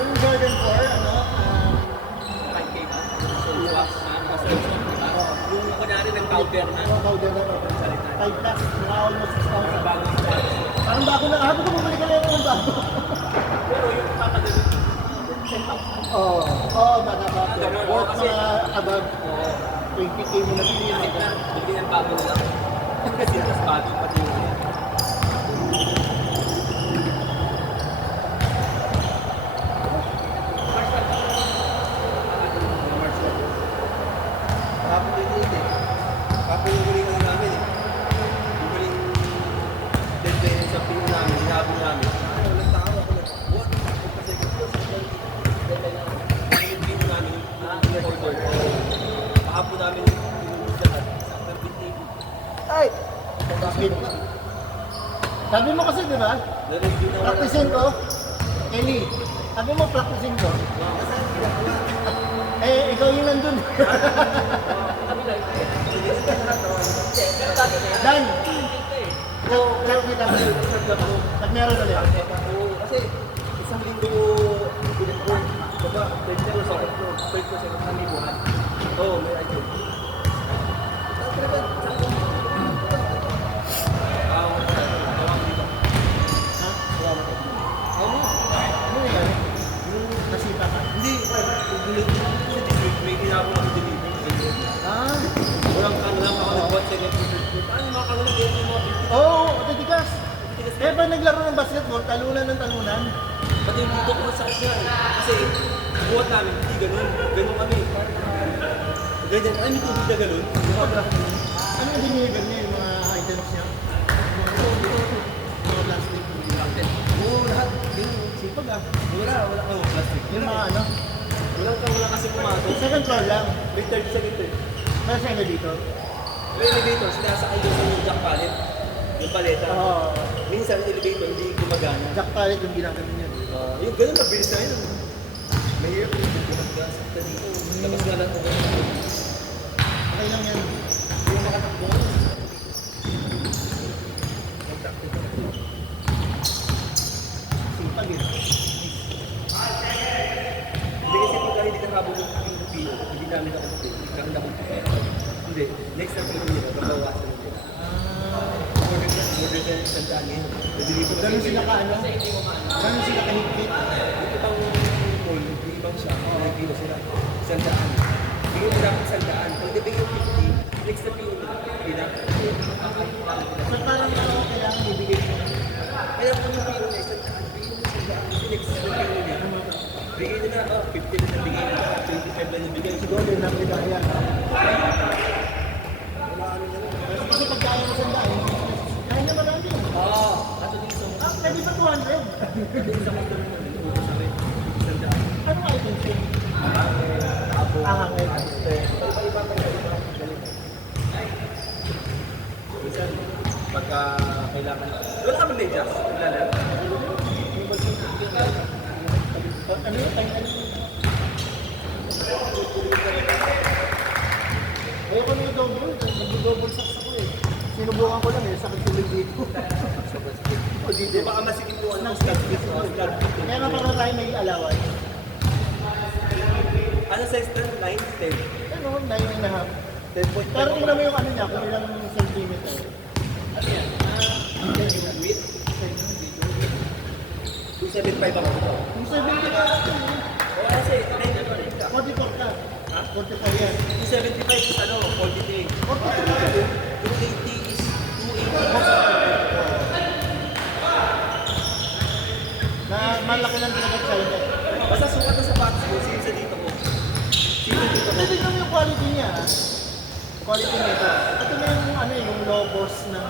Yung Jordan 4, ano, 5K ba? So, wax na, kasi yung kunyari nag-powder na. powder na to. 5 plus, mga almost 6,000. Bago sa Parang bago na, habang ko bumalik ka na yung bago. pero yung papagalit, Oo, oo, baka ba. ganun, Worth kasi- mga above 20K mo na bilhin. kahit na, hindi yan bago na lang. Kasi mas bago pati yun. Kahapon din yun eh. Kahapon yung huling ano namin eh. Yung huling deadline sa pino namin, hinabong namin. Walang tao ako na. What? Kasi deadline namin. Yung pino namin, order. Kahapon namin yung lahat. Sa pintig. Ay! Sabi mo kasi, di ba? Na-review na wala. Practicein ko. Kelly, sabi mo practicein ko. Eh, ikaw yung nandun. Dan! Clap kita sa iyo. Pag meron ulit. Kasi isang linggo bilit ko. Diba? Pwede ko sa ito. Pwede ko sa isang lingguhan. Oo, may adyo. Ano yan? Yung nasipa ka. Hindi, gulit. Kasi this week, may ginagawa ako delivery. Ah! Walang lang ako nag-watch second to paano makakagulang ganyan yung mga bibig? Oo, matitigas. Eh, ba naglaro ng basketball, talunan ng talunan? Pati yung dito ko sa kanya eh. Kasi buhat namin, hindi ganun. Ganun kami. Ganyan, ay may tubig na ganun. Ano yung dinigan niya yung mga items niya? Mga plastic. Oo, lahat. Ganun. Sipag ah. Wala kang plastic. Yung mga ano? Wala kasi pumasok. Second floor lang. May third second eh. Pero siya na dito. May elevator, sinasakay doon sa yung jack pallet. Yung paleta. Oo. Minsan yung elevator hindi gumagana. Jack pallet yung ginagawa niya. Yung ganun, mabilis na yun. Mahirap yung gumagana dito. Labas nga lang ako. Okay lang yan. Yung makatakbo. Sipag eh. Hindi kasi pagka hindi nakabog yung pino, hindi namin nakabog. Kami nakabog. Hindi. Next na pino nila, babawasan nila. Order sa isang daan ngayon. Dito kasi Ganun sila ka ano? Ganun sila kahigpit. yung ibang mall, yung ibang shop, nagpino sila. Isang daan. Bigyan nila ako isang daan. Kung hindi bigyan 50, next na pino nila. Pina. So parang ano kailangan ibigay mo. Kaya kung yung pino na isang daan, bigyan mo isang daan. Kasi next na pino nila. Bigyan nila, 50 na bigyan nila, 25 na bigyan. Siguro din lang kita yan. Wala ano na lang. Kasi pag kaya mo sandaan, kaya na marami. Oo. Ato dito. Ah, pwede ba 200? Isang ito rin namin. Sa akin. Isang daan. Ano nga items yun? Apo. Hangangay. Iba-iba tayo. Galing. Minsan, pagka kailangan. Wala ka mag-medyas? Wala. Ano yun? Ano yun? Ayoko na yung double. Nag-double socks ako eh. Sinubukan ko lang eh. Sakit tuloy dito. O dito. Baka masikip yung ano. Kaya nga parang tayo may alawan. Ano size na? 9, 10. Ano, 9 and a half. 10.5. Pero tingnan mo yung ano niya, kung ilang centimeter. Ano yan? Width? 275 ako dito. Yung 70 na ito. Oo, kasi 9 pa rin ka. 44 ka. Ha? 44 yan. 275 is ano, 43. 44 ka din. 280 is 280. Na malaki lang talaga sa'yo. Basta sukat na sapatos mo, sino sa dito mo? Sino dito mo? Kasi tingnan mo yung quality niya. Ha? Quality nito. Ito na yung ano yung logos ng...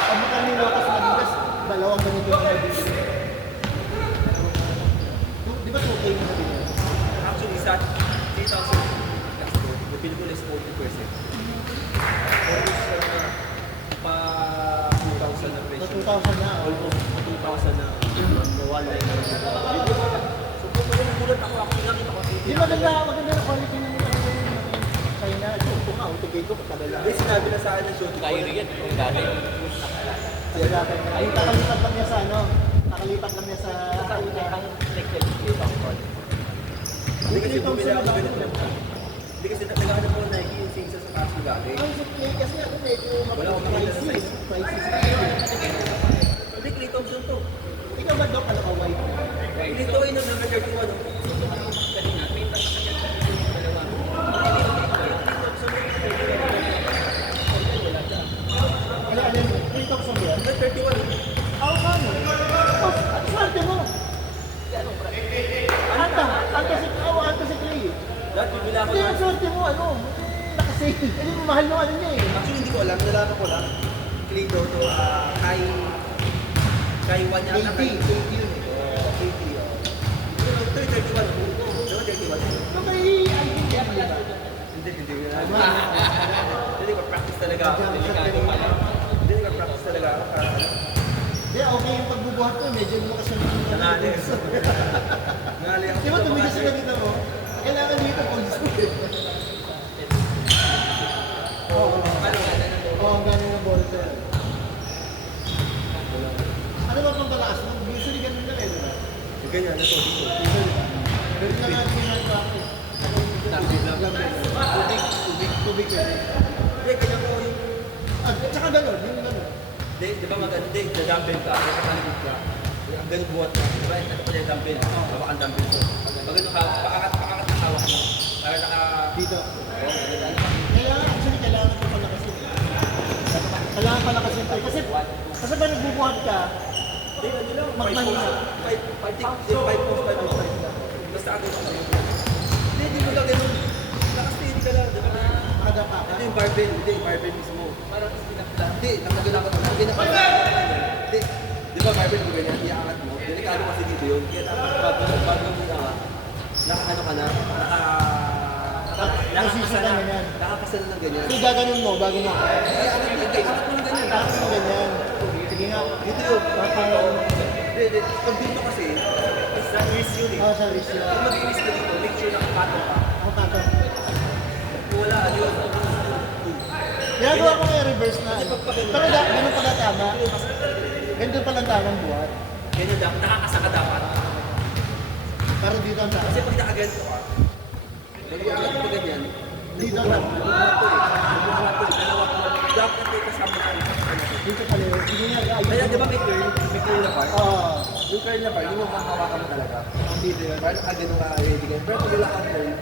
Pag magkano yung logos ng Adidas, dalawang ganito yung Adidas. Di ba 2K mo na din yan? Actually, sa 3,000 plus ko, yung bill ko is 40%. Almost pa 2,000 na So presyo. 2,000 na. Almost 2,000 na nawala na yun. So, kung nagulat ako, nakita ko. Di ba maganda na quality ng ano yung China? Ito nga, utigay ko pagkadala. Hindi, sinabi na sa akin ng shoot. Kyrie yan, yung dati. Ay, nakalipat lang niya sa ano? Nakalipat lang niya sa... Ang kasi Clay Thompson bumili ako na ganito. bakit? Hindi kasi naghahanap ko ng Nike yung same sa taas ko dati. Ang sa Clay kasi ako medyo Wala akong makita na size. Hindi, Clay Thompson to. Ikaw ba daw pala ka white? Dito ay number 31. Kanina, may pagkakasya sa dalawa. Wala, alam mo, Clay Thompson ba yan? Number 31. Ako ka no? Oh, ang swerte mo! Anta si Clay eh. Dahil bibili ako Hindi, ng... ang swerte mo, ano, nakasale. Hindi mo mahal nung ano niya eh. Actually, hindi ko alam. Nalaman ko lang. Clay daw to, kay Wanya na kay... KT yun. KT, Ito yung 31. Diba 31? Nung kay Alvin yan, di ba? Hindi. Hindi ko practice talaga ako. Delikado pala. Hindi ko practice talaga ako. Para ano. Hindi, okay yung pagbubuhat ko, medyo lumakas yung Nanali. Nanali ako. Di ba tumigas na dito mo? Kailangan dito pag Oo, ang galing ng ball sir. Ano ba pang palakas mo? Usually ganun lang eh, di ba? Yung ganyan, ito dito. Dito, di ba? Ganun lang natin yung nagpa ako. Tubig yun. Hindi, ganyan ko yung... At saka ganun, yung ganun. Di ba maganda? Hindi, dadumbbell ka. Nakapaligid ka. Ang ganun buhat ka. Di ba? Ito pala yung dumbbell. Hawak ang dumbbell ko. Pag ganun hawak, paangat ang hawak mo. Para naka... Dito. Kaya actually kailangan ko palakasin. Kailangan palakasin tayo. Kasi ba nagbubuhat ka, Hindi, ano lang. Magmahina. 5 post. Basta ako. Hindi mo lang ganun. Nakasteady ka lang. Di ba? makadapa ka. Ito yung barbell. Hindi, yung barbell mismo. Parang sinakla. Hindi, nakagana ko. Nakagana ko. Hindi. Di ba barbell mo ganyan? Iaangat mo. Delikado kasi dito yun. Kaya dapat bago mo iaangat. Nakaano ka na? Nasisi ka na yan. Nakapasal ng ganyan. So gaganon mo bago mo. Iaangat mo ng ganyan. Tapos mo ganyan. Sige nga. Dito yun. Parang, Hindi. Pag dito kasi, sa wrist yun eh. sa wrist yun. Kung mag-iwis ka dito, make sure nakapatong ka. Ako tato. Kung wala, ano yun? Ginagawa ko yung reverse na ano. Pero ganun pala tama. Ganun pala tamang buhat. Ganyan dapat. Nakakasaka dapat. Pero dito ang tama. Kasi pag nakaganto ka, nag-iangat mo ganyan, Dito ang tama. dapat may kasama ka rin. Dito pala yun. Sige nga. Kaya di ba may curl? May curl na part? Oo. Yung curl na part, yung makahawakan mo talaga. Ang dito yun. Parang nakagano ka ready ka. Pero pag wala kang curl,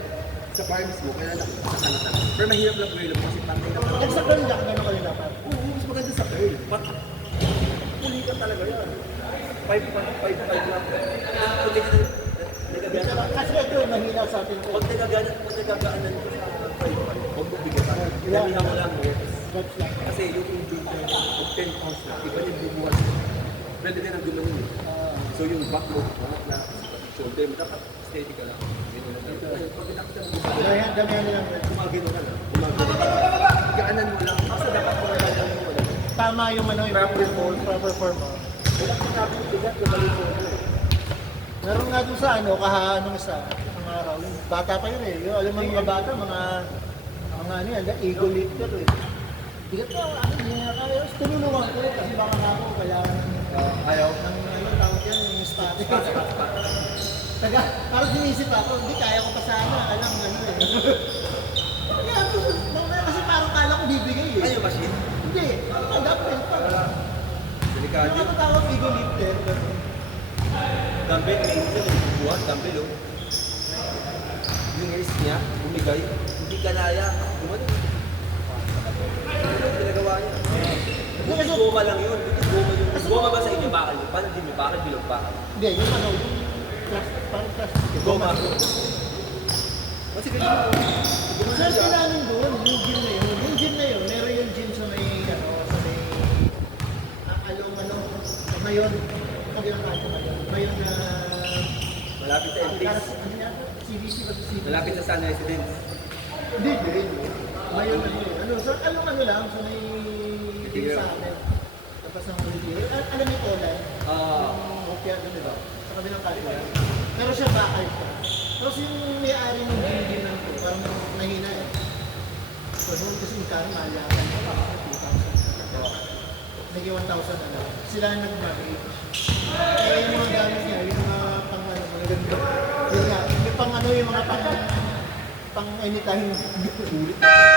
sa palms mo, kaya nakasaka na talaga. Pero mahirap lang curl mo kasi pantay na Pag sa curl, gano'n ka rin dapat. Oo, mas maganda sa curl. Pulitan talaga yan. 5 lang. Pag Dito lang. Kasi ito, mahina sa atin ko. pag nagagaanan ko sa 5, huwag mo bigatan. Damihan mo lang mo. Reps lang. Kasi yung intake mo, pag 10 pounds na, iba yung bumuhat mo. Pwede ka nang gumanon eh. So yung back mo, na shoulder mo, dapat steady ka lang. Ganyan lang. Ayun, pag nakita mo, Damihan nilang reps. gumagano ka na. Gumagano ka na. Gaanan mo lang. Basta dapat mo lang mo lang. Tama yung ano, yung proper form. Wala kang sabi ng bigat, gumagano mo. Meron nga doon sa ano, anong isa, mga araw, yung bata pa yun eh. Yung, alam mo yung mga bata, mga ano yan, ego lifter eh. Bigat na, ano, hindi nga kaya. Tinulungan ko kasi baka nga ako, kaya Ayaw. ng ano, tawag yan, yung static. Taga, parang sinisip ako, hindi kaya ko pa sana, alam ano eh. Kaya ako, mamaya kasi parang kala ko bibigay eh. Ay, yung machine. Hindi, ang dapat pa. Delikado. Yung ano tawag ego lifter, ganun. Dumbbell, may isa yung bubuhat, dumbbell oh. Yung wrist niya, bumigay, hindi kanaya. Gumano. Ano yung ginagawa niya? Buti goma lang yun. Buti goma yun. Goma ba sa inyo bakal? Paano din yung bakal? Bilog bakal? Hindi, yung ano, yung parang plastic. Goma. Kasi ganyan mo. Swerte namin doon, yung gym na yun. Yung gym na yun, meron yung gym sa may, ano, sa may, mayon, pag yung kahit mayon. Mayon na, Malapit sa entrance. ano yan? CBC ba sa CBC? Malapit sa Sun Residence. Hindi, hindi. Mayon na yun. Ano, so, ano lang, sa may, Retiro. sa amin. Tapos ng Retiro. Alam niyo ko lang, okay, ano, di ba? Sa kabilang kalye. Pero siya bakal siya. Tapos yung may-ari ng gym lang ko, parang nahina eh. So, noon kasi yung kami, malakan ko, parang 2,000. Naging 1,000 na lang. Sila ang nag-manage. Kaya yung mga gamit niya, yung mga pang ano, mga ganda. Yun nga, may pang ano yung mga pang anytime ulit.